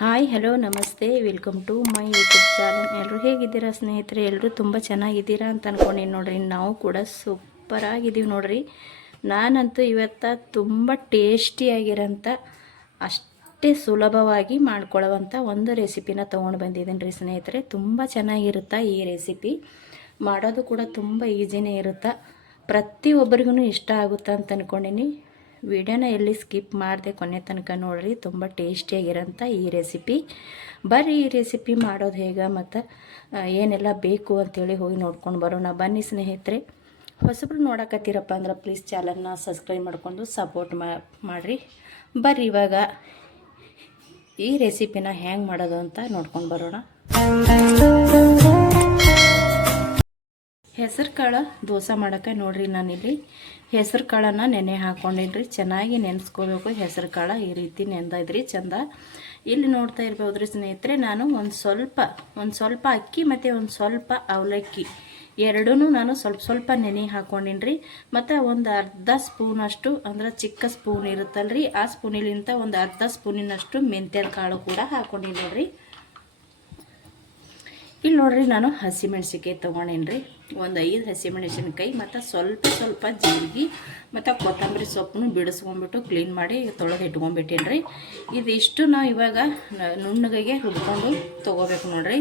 Hi hello ನಮಸ್ತೆ welcome to my YouTube channel. ಎಲ್ಲರೂ ಹೇಗಿದ್ದೀರಾ ಸ್ನೇಹಿತರೆ? ಎಲ್ಲರೂ ತುಂಬ ಚೆನ್ನಾಗಿದ್ದೀರಾ ಅಂತ ಅಂದ್ಕೊಂಡಿನಿ ನೋಡ್ರಿ. ನಾವು ಕೂಡ ಸೂಪರಾಗಿದ್ದೀವಿ ನೋಡ್ರಿ. ನಾನಂತೂ ಇವತ್ತು ತುಂಬ ಟೇಸ್ಟಿಯಾಗಿರೋಂಥ ಅಷ್ಟೇ ಸುಲಭವಾಗಿ ಮಾಡ್ಕೊಳ್ಳೋವಂಥ ಒಂದು ರೆಸಿಪಿನ ತೊಗೊಂಡು ಬಂದಿದ್ದೀನಿ ರೀ ಸ್ನೇಹಿತರೆ. ತುಂಬ ಚೆನ್ನಾಗಿರುತ್ತೆ ಈ ರೆಸಿಪಿ. ಮಾಡೋದು ಕೂಡ ತುಂಬ ಈಸಿನೇ ಇರುತ್ತೆ. ಪ್ರತಿಯೊಬ್ಬರಿಗೂ ಇಷ್ಟ ಆಗುತ್ತೆ ಅಂತ ಅಂದ್ಕೊಂಡಿನಿ. ವಿಡಿಯೋನ ಎಲ್ಲಿ ಸ್ಕಿಪ್ ಮಾಡಿದೆ ಕೊನೆ ತನಕ ನೋಡ್ರಿ. ತುಂಬ ಟೇಸ್ಟಿಯಾಗಿರೋಂಥ ಈ ರೆಸಿಪಿ. ಬರ್ರಿ ಈ ರೆಸಿಪಿ ಮಾಡೋದು ಹೇಗೆ ಮತ್ತು ಏನೆಲ್ಲ ಬೇಕು ಅಂಥೇಳಿ ಹೋಗಿ ನೋಡ್ಕೊಂಡು ಬರೋಣ ಬನ್ನಿ ಸ್ನೇಹಿತರೆ. ಹೊಸಬ್ರು ನೋಡಕತ್ತೀರಪ್ಪ ಅಂದ್ರೆ ಪ್ಲೀಸ್ ಚಾನಲ್ನ ಸಬ್ಸ್ಕ್ರೈಬ್ ಮಾಡ್ಕೊಂಡು ಸಪೋರ್ಟ್ ಮಾಡಿರಿ. ಬರ್ರಿ ಇವಾಗ ಈ ರೆಸಿಪಿನ ಹ್ಯಾಂಗೆ ಮಾಡೋದು ಅಂತ ನೋಡ್ಕೊಂಡು ಬರೋಣ. ಹೆಸರು ಕಾಳು ದೋಸೆ ಮಾಡೋಕ್ಕೆ ನೋಡ್ರಿ, ನಾನಿಲ್ಲಿ ಹೆಸರು ಕಾಳನ್ನು ನೆನೆ ಹಾಕ್ಕೊಂಡಿನ್ರಿ. ಚೆನ್ನಾಗಿ ನೆನೆಸ್ಕೋಬೇಕು. ಹೆಸರು ಕಾಳು ಈ ರೀತಿ ನೆಂದೈದ್ರಿ ಚಂದ. ಇಲ್ಲಿ ನೋಡ್ತಾ ಇರ್ಬೋದ್ರಿ ಸ್ನೇಹಿತರೆ, ನಾನು ಒಂದು ಸ್ವಲ್ಪ ಅಕ್ಕಿ ಮತ್ತು ಒಂದು ಸ್ವಲ್ಪ ಅವಲಕ್ಕಿ ಎರಡೂ ನಾನು ಸ್ವಲ್ಪ ನೆನೆ ಹಾಕ್ಕೊಂಡಿನ್ರಿ. ಮತ್ತು ಒಂದು ಅರ್ಧ ಸ್ಪೂನಷ್ಟು ಅಂದ್ರೆ ಚಿಕ್ಕ ಸ್ಪೂನ್ ಇರುತ್ತಲ್ರಿ, ಆ ಸ್ಪೂನಿಲಿಂದ ಒಂದು ಅರ್ಧ ಸ್ಪೂನಿನಷ್ಟು ಮೆಂತ್ಯದ ಕಾಳು ಕೂಡ ಹಾಕ್ಕೊಂಡಿನಿ ನೋಡ್ರಿ. ಇಲ್ಲಿ ನೋಡ್ರಿ, ನಾನು ಹಸಿಮೆಣ್ಸಿನ್ಕಾಯಿ ತೊಗೊಂಡೇನ್ರಿ. ಒಂದು 5 ಹಸಿಮೆಣಸಿನ್ಕಾಯಿ ಮತ್ತು ಸ್ವಲ್ಪ ಜೀರಿಗೆ ಮತ್ತು ಕೊತ್ತಂಬರಿ ಸೊಪ್ಪನ್ನು ಬಿಡಿಸ್ಕೊಂಡ್ಬಿಟ್ಟು ಕ್ಲೀನ್ ಮಾಡಿ ತೊಳೆದು ಇಟ್ಕೊಂಡ್ಬಿಟ್ಟೇನ್ರಿ. ಇದಿಷ್ಟು ನಾವು ಇವಾಗ ನುಣ್ಣಗೆ ರುಬ್ಕೊಂಡು ತೊಗೋಬೇಕು ನೋಡ್ರಿ.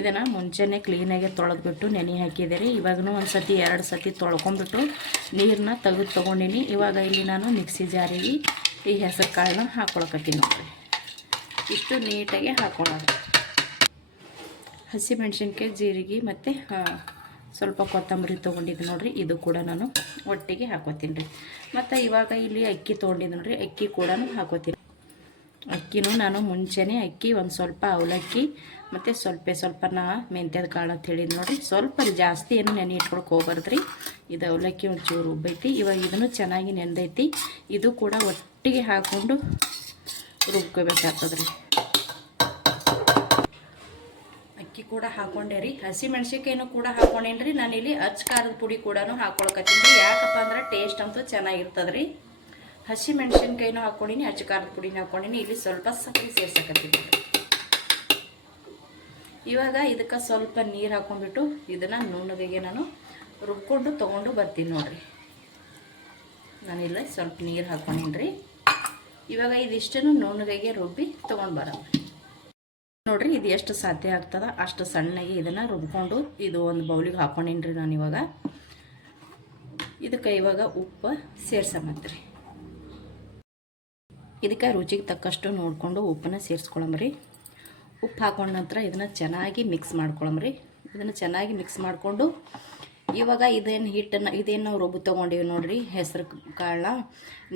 ಇದನ್ನು ಮುಂಚೆನೇ ಕ್ಲೀನಾಗಿ ತೊಳೆದ್ಬಿಟ್ಟು ನೆನೆ ಹಾಕಿದ್ದೀರಿ. ಇವಾಗೂ ಒಂದು ಸತಿ 2 ಸತಿ ತೊಳ್ಕೊಂಬಿಟ್ಟು ನೀರನ್ನ ತೆಗೆದು ತೊಗೊಂಡಿನಿ. ಇವಾಗ ಇಲ್ಲಿ ನಾನು ಮಿಕ್ಸಿ ಜಾರಿಗೆ ಈ ಹೆಸರು ಕಾಳನ್ನ ಹಾಕ್ಕೊಳಕತ್ತೀನಿ ನೋಡ್ರಿ. ಇಷ್ಟು ನೀಟಾಗಿ ಹಾಕೊಳ್ಳೋದು. ಹಸಿಮೆಣ್ಸಿನ್ಕಾಯಿ, ಜೀರಿಗೆ ಮತ್ತು ಸ್ವಲ್ಪ ಕೊತ್ತಂಬರಿ ತೊಗೊಂಡಿದ್ದು ನೋಡ್ರಿ. ಇದು ಕೂಡ ನಾನು ಒಟ್ಟಿಗೆ ಹಾಕೋತೀನಿ ರೀ. ಮತ್ತು ಇವಾಗ ಇಲ್ಲಿ ಅಕ್ಕಿ ತೊಗೊಂಡಿದ್ದು ನೋಡ್ರಿ, ಅಕ್ಕಿ ಕೂಡ ಹಾಕೋತೀನಿ. ಅಕ್ಕಿನೂ ನಾನು ಮುಂಚೆನೇ ಅಕ್ಕಿ, ಒಂದು ಸ್ವಲ್ಪ ಅವಲಕ್ಕಿ ಮತ್ತು ಸ್ವಲ್ಪ ಮೆಂತ್ಯದ ಕಾಳು ಅಂತ ಹೇಳಿದ್ದು ನೋಡ್ರಿ. ಸ್ವಲ್ಪ ಜಾಸ್ತಿ ಏನು ನೆನೆ ಇಟ್ಕೊಳಕ್ಕೆ ಹೋಗ್ಬಾರ್ದ್ರಿ. ಇದು ಅವಲಕ್ಕಿ ಒಂಚೂರು ಉಬ್ಬೈತಿ. ಇವಾಗ ಇದನ್ನು ಚೆನ್ನಾಗಿ ನೆಂದೈತಿ. ಇದು ಕೂಡ ಒಟ್ಟಿಗೆ ಹಾಕ್ಕೊಂಡು ರುಬ್ಕೋಬೇಕಾಗ್ತದ್ರಿ. ಅಕ್ಕಿ ಕೂಡ ಹಾಕೊಂಡೆ ರೀ. ಹಸಿಮೆಣ್ಸಿನ್ಕಾಯಿನೂ ಕೂಡ ಹಾಕೊಂಡೇನ್ರಿ. ನಾನಿಲ್ಲಿ ಖಾರದ ಪುಡಿ ಕೂಡ ಹಾಕೊಳಕತ್ತೀನಿ. ಯಾಕಪ್ಪ ಅಂದ್ರೆ ಟೇಸ್ಟ್ ಅಂತೂ ಚೆನ್ನಾಗಿರ್ತದ್ರಿ. ಹಸಿಮೆಣ್ಸಿನ್ಕಾಯಿನೂ ಹಾಕೊಂಡಿನಿ, ಖಾರದ ಪುಡಿನ ಹಾಕೊಂಡಿನಿ. ಇಲ್ಲಿ ಸ್ವಲ್ಪ ಸಕ್ಕರೆ ಸೇರ್ಸಕತ್ತೀನಿ. ಇವಾಗ ಇದಕ್ಕೆ ಸ್ವಲ್ಪ ನೀರು ಹಾಕೊಂಡ್ಬಿಟ್ಟು ಇದನ್ನು ನುಣ್ಣಗೆ ನಾನು ರುಬ್ಕೊಂಡು ತೊಗೊಂಡು ಬರ್ತೀನಿ ನೋಡ್ರಿ. ನಾನಿಲ್ಲ ಸ್ವಲ್ಪ ನೀರು ಹಾಕೊಂಡಿನ್ರಿ. ಇವಾಗ ಇದಿಷ್ಟನ್ನು ನುಣ್ಣಗೆ ರುಬ್ಬಿ ತೊಗೊಂಡು ಬರೋಣ ನೋಡ್ರಿ. ಇದು ಎಷ್ಟು ಸಾಧ್ಯ ಆಗ್ತದ ಅಷ್ಟು ಸಣ್ಣಗೆ ಇದನ್ನು ರುಬ್ಕೊಂಡು ಇದು ಒಂದು ಬೌಲಿಗೆ ಹಾಕೊಂಡಿನ್ರಿ ನಾನು. ಇವಾಗ ಇದಕ್ಕೆ ಇವಾಗ ಉಪ್ಪು ಸೇರ್ಸಮತ್ರಿ. ಇದಕ್ಕೆ ರುಚಿಗೆ ತಕ್ಕಷ್ಟು ನೋಡಿಕೊಂಡು ಉಪ್ಪನ್ನ ಸೇರಿಸ್ಕೊಳಮ್ರಿ. ಉಪ್ಪು ಹಾಕೊಂಡ ನಂತರ ಇದನ್ನು ಚೆನ್ನಾಗಿ ಮಿಕ್ಸ್ ಮಾಡ್ಕೊಳಮ್ರಿ. ಇದನ್ನು ಚೆನ್ನಾಗಿ ಮಿಕ್ಸ್ ಮಾಡಿಕೊಂಡು ಇವಾಗ ಇದೇನು ನಾವು ರುಬ್ಬು ತೊಗೊಂಡಿವಿ ನೋಡ್ರಿ. ಹೆಸರು ಕಾಳನ್ನ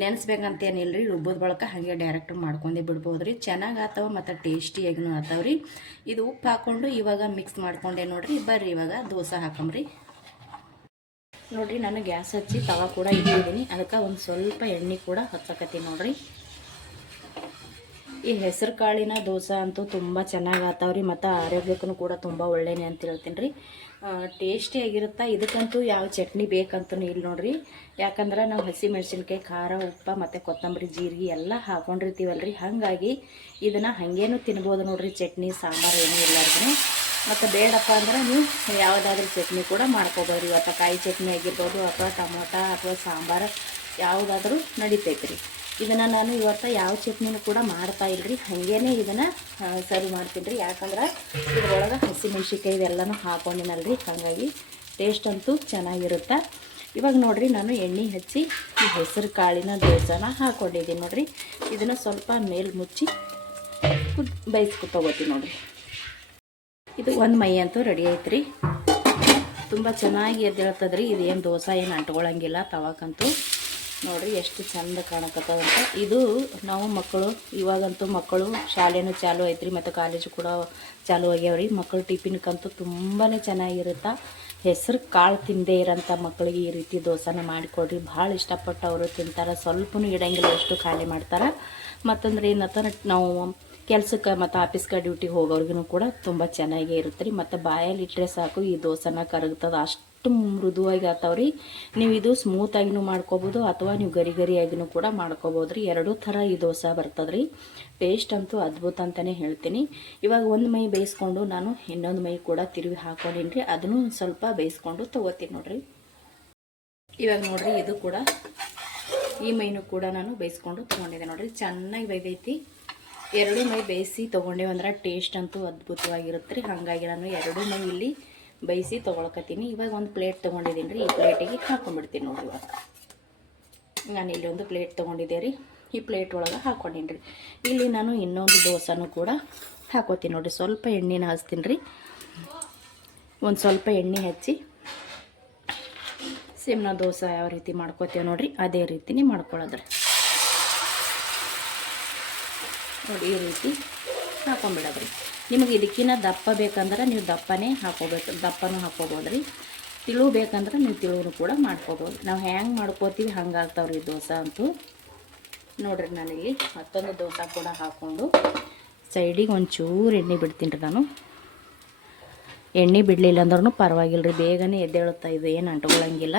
ನೆನೆಸ್ಬೇಕಂತೇನಿಲ್ಲ ರೀ. ರುಬ್ಬದ ಬಳಕ ಹಾಗೆ ಡೈರೆಕ್ಟ್ ಮಾಡ್ಕೊಂಡೇ ಬಿಡ್ಬೋದು ರೀ. ಚೆನ್ನಾಗಿ ಆತವ ಮತ್ತು ಟೇಸ್ಟಿಯಾಗಿನೂ ಆತಾವ್ರಿ. ಇದು ಉಪ್ಪು ಹಾಕ್ಕೊಂಡು ಇವಾಗ ಮಿಕ್ಸ್ ಮಾಡ್ಕೊಂಡೆ ನೋಡ್ರಿ. ಬರ್ರಿ ಇವಾಗ ದೋಸೆ ಹಾಕಮ್ರಿ ನೋಡ್ರಿ. ನಾನು ಗ್ಯಾಸ್ ಹಚ್ಚಿ ತವಾ ಕೂಡ ಇಟ್ಟಿದ್ದೀನಿ. ಅದಕ್ಕೆ ಒಂದು ಸ್ವಲ್ಪ ಎಣ್ಣೆ ಕೂಡ ಹಚ್ಚಕತ್ತೀನಿ ನೋಡ್ರಿ. ಈ ಹೆಸರು ಕಾಳಿನ ದೋಸೆ ಅಂತೂ ತುಂಬ ಚೆನ್ನಾಗಿ ಆತಾವ್ರಿ ಮತ್ತು ಆರೋಗ್ಯಕ್ಕೂ ಕೂಡ ತುಂಬ ಒಳ್ಳೆಯೇ ಅಂತ ಹೇಳ್ತೀನಿ ರೀ. ಟೇಸ್ಟಿಯಾಗಿರುತ್ತೆ. ಇದಕ್ಕಂತೂ ಯಾವ ಚಟ್ನಿ ಬೇಕಂತೂ ಇಲ್ಲ ನೋಡ್ರಿ. ಯಾಕಂದ್ರೆ ನಾವು ಹಸಿಮೆಣ್ಸಿನ್ಕಾಯಿ, ಖಾರ, ಉಪ್ಪು ಮತ್ತು ಕೊತ್ತಂಬರಿ, ಜೀರಿಗೆ ಎಲ್ಲ ಹಾಕೊಂಡಿರ್ತೀವಲ್ರಿ. ಹಾಗಾಗಿ ಇದನ್ನು ಹಾಗೇನೂ ತಿನ್ಬೋದು ನೋಡ್ರಿ. ಚಟ್ನಿ, ಸಾಂಬಾರು ಏನೂ ಇಲ್ಲಾರ್ದು. ಮತ್ತು ಬೇಡಪ್ಪ ಅಂದ್ರೆ ನೀವು ಯಾವುದಾದ್ರೂ ಚಟ್ನಿ ಕೂಡ ಮಾಡ್ಕೋಬೋದು. ಇವತ್ತು ಕಾಯಿ ಚಟ್ನಿ ಆಗಿರ್ಬೋದು ಅಥವಾ ಟೊಮೊಟೊ ಅಥವಾ ಸಾಂಬಾರು ಯಾವುದಾದ್ರೂ ನಡಿತೈತೆ ರೀ. ಇದನ್ನು ನಾನು ಇವತ್ತು ಯಾವ ಚಟ್ನಿನೂ ಕೂಡ ಮಾಡ್ತಾ ಇಲ್ರಿ. ಹಾಗೇನೆ ಇದನ್ನು ಸರ್ವ್ ಮಾಡ್ತೀನಿ ರೀ. ಯಾಕಂದ್ರೆ ಇದ್ರೊಳಗೆ ಹಸಿಮೆಣ್ಸಿನ್ಕಾಯಿ ಇವೆಲ್ಲನೂ ಹಾಕೊಂಡಿನಲ್ರಿ. ಹಾಗಾಗಿ ಟೇಸ್ಟ್ ಅಂತೂ ಚೆನ್ನಾಗಿರುತ್ತೆ. ಇವಾಗ ನೋಡಿರಿ, ನಾನು ಎಣ್ಣೆ ಹಚ್ಚಿ ಈ ಹೆಸರು ಕಾಳಿನ ದೋಸೆನ ಹಾಕ್ಕೊಂಡಿದ್ದೀನಿ ನೋಡಿರಿ. ಇದನ್ನು ಸ್ವಲ್ಪ ಮೇಲೆ ಮುಚ್ಚಿ ತೊಗೋತೀನಿ ನೋಡಿರಿ. ಇದು ಒಂದು ಮೈ ಅಂತೂ ರೆಡಿ ಐತ್ರಿ. ತುಂಬ ಚೆನ್ನಾಗಿ ಎದ್ದೇಳ್ತದ್ರಿ. ಇದೇನು ದೋಸೆ ಏನು ಅಂಟ್ಕೊಳ್ಳಂಗಿಲ್ಲ ತವಾಕಂತೂ. ನೋಡಿರಿ ಎಷ್ಟು ಚಂದ ಕಾಣಕತ್ತದಂತ. ಇದು ನಾವು ಮಕ್ಕಳು, ಇವಾಗಂತೂ ಮಕ್ಕಳು ಶಾಲೆನೂ ಚಾಲು ಐತ್ರಿ ಮತ್ತು ಕಾಲೇಜು ಕೂಡ ಚಾಲು ಆಗ್ಯಾವ್ರಿ. ಮಕ್ಕಳು ಟಿಫಿನ್ಕಂತೂ ತುಂಬಾ ಚೆನ್ನಾಗಿರುತ್ತೆ. ಹೆಸರು ಕಾಳು ತಿಂದೇ ಇರೋಂಥ ಮಕ್ಕಳಿಗೆ ಈ ರೀತಿ ದೋಸೆನ ಮಾಡಿಕೊಡ್ರಿ. ಭಾಳ ಇಷ್ಟಪಟ್ಟು ಅವರು ತಿಂತಾರೆ. ಸ್ವಲ್ಪನೂ ಇಡಂಗಿಲ್ಲ, ಎಷ್ಟು ಖಾಲಿ ಮಾಡ್ತಾರೆ. ಮತ್ತಂದ್ರೆ ಏನಂತ ನಾವು ಕೆಲಸಕ್ಕೆ ಮತ್ತು ಆಫೀಸ್ಗೆ ಡ್ಯೂಟಿಗೆ ಹೋಗೋರಿಗೂ ಕೂಡ ತುಂಬ ಚೆನ್ನಾಗೇ ಇರುತ್ತೆ ರೀ. ಮತ್ತು ಬಾಯಲ್ಲಿ ಇಟ್ಟರೆ ಸಾಕು ಈ ದೋಸೆನ ಕರಗ್ತದೆ. ಅಷ್ಟು ಅಷ್ಟು ಮೃದುವಾಗಿ ಆಗ್ತಾವ್ರಿ. ನೀವು ಇದು ಸ್ಮೂತಾಗಿನೂ ಮಾಡ್ಕೋಬೋದು ಅಥವಾ ನೀವು ಗರಿ ಗರಿಯಾಗಿನೂ ಕೂಡ ಮಾಡ್ಕೋಬೋದು ರೀ. ಎರಡೂ ಥರ ಈ ದೋಸೆ ಬರ್ತದ್ರಿ. ಟೇಸ್ಟ್ ಅಂತೂ ಅದ್ಭುತ ಅಂತಲೇ ಹೇಳ್ತೀನಿ. ಇವಾಗ ಒಂದು ಮೈ ಬೇಯಿಸ್ಕೊಂಡು ನಾನು ಇನ್ನೊಂದು ಮೈ ಕೂಡ ತಿರುವಿ ಹಾಕೊಂಡಿನಿ ರೀ. ಅದನ್ನು ಸ್ವಲ್ಪ ಬೇಯಿಸ್ಕೊಂಡು ತೊಗೋತೀನಿ ನೋಡಿರಿ. ಇವಾಗ ನೋಡಿರಿ ಇದು ಕೂಡ ಈ ಮೈನೂ ಕೂಡ ನಾನು ಬೇಯಿಸ್ಕೊಂಡು ತೊಗೊಂಡಿದ್ದೆ ನೋಡಿರಿ. ಚೆನ್ನಾಗಿ ಬೇಯ್ದೈತಿ. ಎರಡು ಮೈ ಬೇಯಿಸಿ ತೊಗೊಂಡೇವಂದ್ರೆ ಟೇಸ್ಟ್ ಅಂತೂ ಅದ್ಭುತವಾಗಿರುತ್ತೆ ರೀ. ಹಾಗಾಗಿ ನಾನು ಎರಡು ಮೈ ಇಲ್ಲಿ ಬೇಯಿಸಿ ತೊಗೊಳಕತ್ತೀನಿ. ಇವಾಗ ಒಂದು ಪ್ಲೇಟ್ ತೊಗೊಂಡಿದ್ದೀನಿ ರೀ. ಈ ಪ್ಲೇಟಿಗೆ ಹಾಕೊಂಡ್ಬಿಡ್ತೀನಿ ನೋಡಿರಿ. ಇವಾಗ ನಾನು ಇಲ್ಲಿ ಒಂದು ಪ್ಲೇಟ್ ತೊಗೊಂಡಿದ್ದೆ ರೀ. ಈ ಪ್ಲೇಟ್ ಒಳಗೆ ಹಾಕ್ಕೊಂಡೀನಿ ರೀ. ಇಲ್ಲಿ ನಾನು ಇನ್ನೊಂದು ದೋಸೆನೂ ಕೂಡ ಹಾಕೋತೀನಿ ನೋಡಿರಿ. ಸ್ವಲ್ಪ ಎಣ್ಣೆನ ಹಚ್ತೀನಿ ರೀ. ಒಂದು ಸ್ವಲ್ಪ ಎಣ್ಣೆ ಹಚ್ಚಿ ಸೇಮ್ನ ದೋಸೆ ಯಾವ ರೀತಿ ಮಾಡ್ಕೋತೀವಿ ನೋಡಿರಿ ಅದೇ ರೀತಿನೇ ಮಾಡ್ಕೊಳ್ಳೋದ್ರಿ. ನೋಡಿ ಈ ರೀತಿ ಹಾಕೊಂಡ್ಬಿಡೋದ್ರಿ. ನಿಮಗೆ ಇದಕ್ಕಿಂತ ದಪ್ಪ ಬೇಕಂದ್ರೆ ನೀವು ದಪ್ಪನೇ ಹಾಕೋಬೇಕು, ದಪ್ಪನೂ ಹಾಕೋಬೋದು ರೀ. ತಿಳು ಬೇಕಂದ್ರೆ ನೀವು ತಿಳುವೂ ಕೂಡ ಮಾಡ್ಕೋಬೋದು. ನಾವು ಹ್ಯಾಂಗೆ ಮಾಡ್ಕೋತೀವಿ ಹಂಗೆ ಆಗ್ತಾವ್ರಿ ದೋಸೆ ಅಂತೂ. ನೋಡಿರಿ ನಾನಿಲ್ಲಿ ಮತ್ತೊಂದು ದೋಸೆ ಕೂಡ ಹಾಕ್ಕೊಂಡು ಸೈಡಿಗೆ ಒಂಚೂರು ಎಣ್ಣೆ ಬಿಡ್ತೀನಿ ರೀ. ನಾನು ಎಣ್ಣೆ ಬಿಡಲಿಲ್ಲ ಅಂದ್ರೂ ಪರವಾಗಿಲ್ಲ ರೀ, ಬೇಗನೆ ಎದ್ದೇಳುತ್ತಾ ಇದು, ಏನು ಅಂಟ್ಕೊಳ್ಳಂಗಿಲ್ಲ.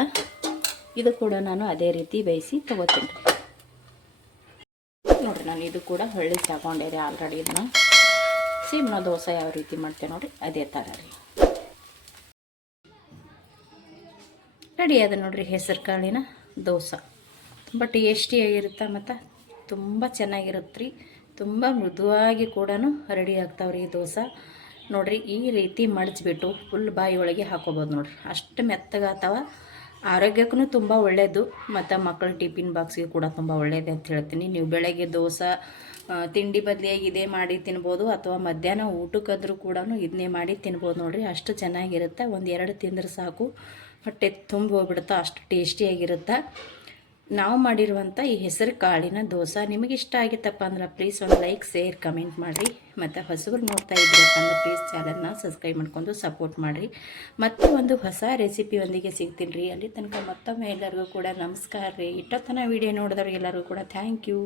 ಇದು ಕೂಡ ನಾನು ಅದೇ ರೀತಿ ಬೇಯಿಸಿ ತೊಗೋತೀನಿ ರೀ. ನೋಡಿರಿ ನಾನು ಇದು ಕೂಡ ಹೊಳ್ಳಿ ಹಾಕೊಂಡಿದ್ದೆ ಆಲ್ರೆಡಿ. ಇದನ್ನು ಸೇಮ್ ನಾವು ದೋಸೆ ಯಾವ ರೀತಿ ಮಾಡ್ತೇವೆ ನೋಡಿರಿ ಅದೇ ಥರ ರೀ. ರೆಡಿ ಅದ ನೋಡಿರಿ ಹೆಸರು ಕಾಳಿನ ದೋಸೆ. ತುಂಬ ಟೇಸ್ಟಿಯಾಗಿರುತ್ತೆ ಮತ್ತು ತುಂಬ ಚೆನ್ನಾಗಿರುತ್ತೆ ರೀ. ತುಂಬ ಮೃದುವಾಗಿ ಕೂಡ ರೆಡಿ ಆಗ್ತಾವ್ರಿ ಈ ದೋಸೆ. ನೋಡಿರಿ ಈ ರೀತಿ ಮಡಚಿಬಿಟ್ಟು ಫುಲ್ ಬಾಯಿ ಒಳಗೆ ಹಾಕೋಬೋದು ನೋಡಿರಿ. ಅಷ್ಟು ಮೆತ್ತಗಾಗ್ತಾವ. ಆರೋಗ್ಯಕ್ಕೂ ತುಂಬ ಒಳ್ಳೆಯದು ಮತ್ತು ಮಕ್ಕಳ ಟಿಫಿನ್ ಬಾಕ್ಸಿಗೆ ಕೂಡ ತುಂಬ ಒಳ್ಳೆಯದು ಅಂತ ಹೇಳ್ತೀನಿ. ನೀವು ಬೆಳಗ್ಗೆ ದೋಸೆ ತಿಂಡಿ ಬದಲಿಯಾಗಿ ಇದೇ ಮಾಡಿ ತಿನ್ಬೋದು, ಅಥವಾ ಮಧ್ಯಾಹ್ನ ಊಟಕ್ಕಾದ್ರೂ ಕೂಡ ಇದನ್ನೇ ಮಾಡಿ ತಿನ್ಬೋದು ನೋಡಿರಿ. ಅಷ್ಟು ಚೆನ್ನಾಗಿರುತ್ತೆ. ಒಂದು ಎರಡು ತಿಂದ್ರೆ ಸಾಕು, ಹೊಟ್ಟೆ ತುಂಬ ಹೋಗ್ಬಿಡುತ್ತೆ, ಅಷ್ಟು ಟೇಸ್ಟಿಯಾಗಿರುತ್ತೆ. ನಾವು ಮಾಡಿರುವಂಥ ಈ ಹೆಸರು ಕಾಳಿನ ದೋಸೆ ನಿಮಗೆ ಇಷ್ಟ ಆಗಿತ್ತಪ್ಪ ಅಂದ್ರೆ ಪ್ಲೀಸ್ ಒಂದು ಲೈಕ್, ಶೇರ್, ಕಮೆಂಟ್ ಮಾಡಿರಿ. ಮತ್ತು ಹೊಸಬ್ರು ನೋಡ್ತಾ ಇದ್ದೀರಪ್ಪ ಅಂದ್ರೆ ಪ್ಲೀಸ್ ಚಾನಲ್ನ ಸಬ್ಸ್ಕ್ರೈಬ್ ಮಾಡ್ಕೊಂಡು ಸಪೋರ್ಟ್ ಮಾಡಿರಿ. ಮತ್ತು ಒಂದು ಹೊಸ ರೆಸಿಪಿಯೊಂದಿಗೆ ಸಿಗ್ತೀನಿ ರೀ. ಅಲ್ಲಿ ತನಕ ಮತ್ತೊಮ್ಮೆ ಎಲ್ಲರಿಗೂ ಕೂಡ ನಮಸ್ಕಾರ ರೀ. ಇಷ್ಟೊತ್ತನ ವಿಡಿಯೋ ನೋಡಿದವ್ರಿಗೆ ಎಲ್ಲರಿಗೂ ಕೂಡ ಥ್ಯಾಂಕ್ ಯು.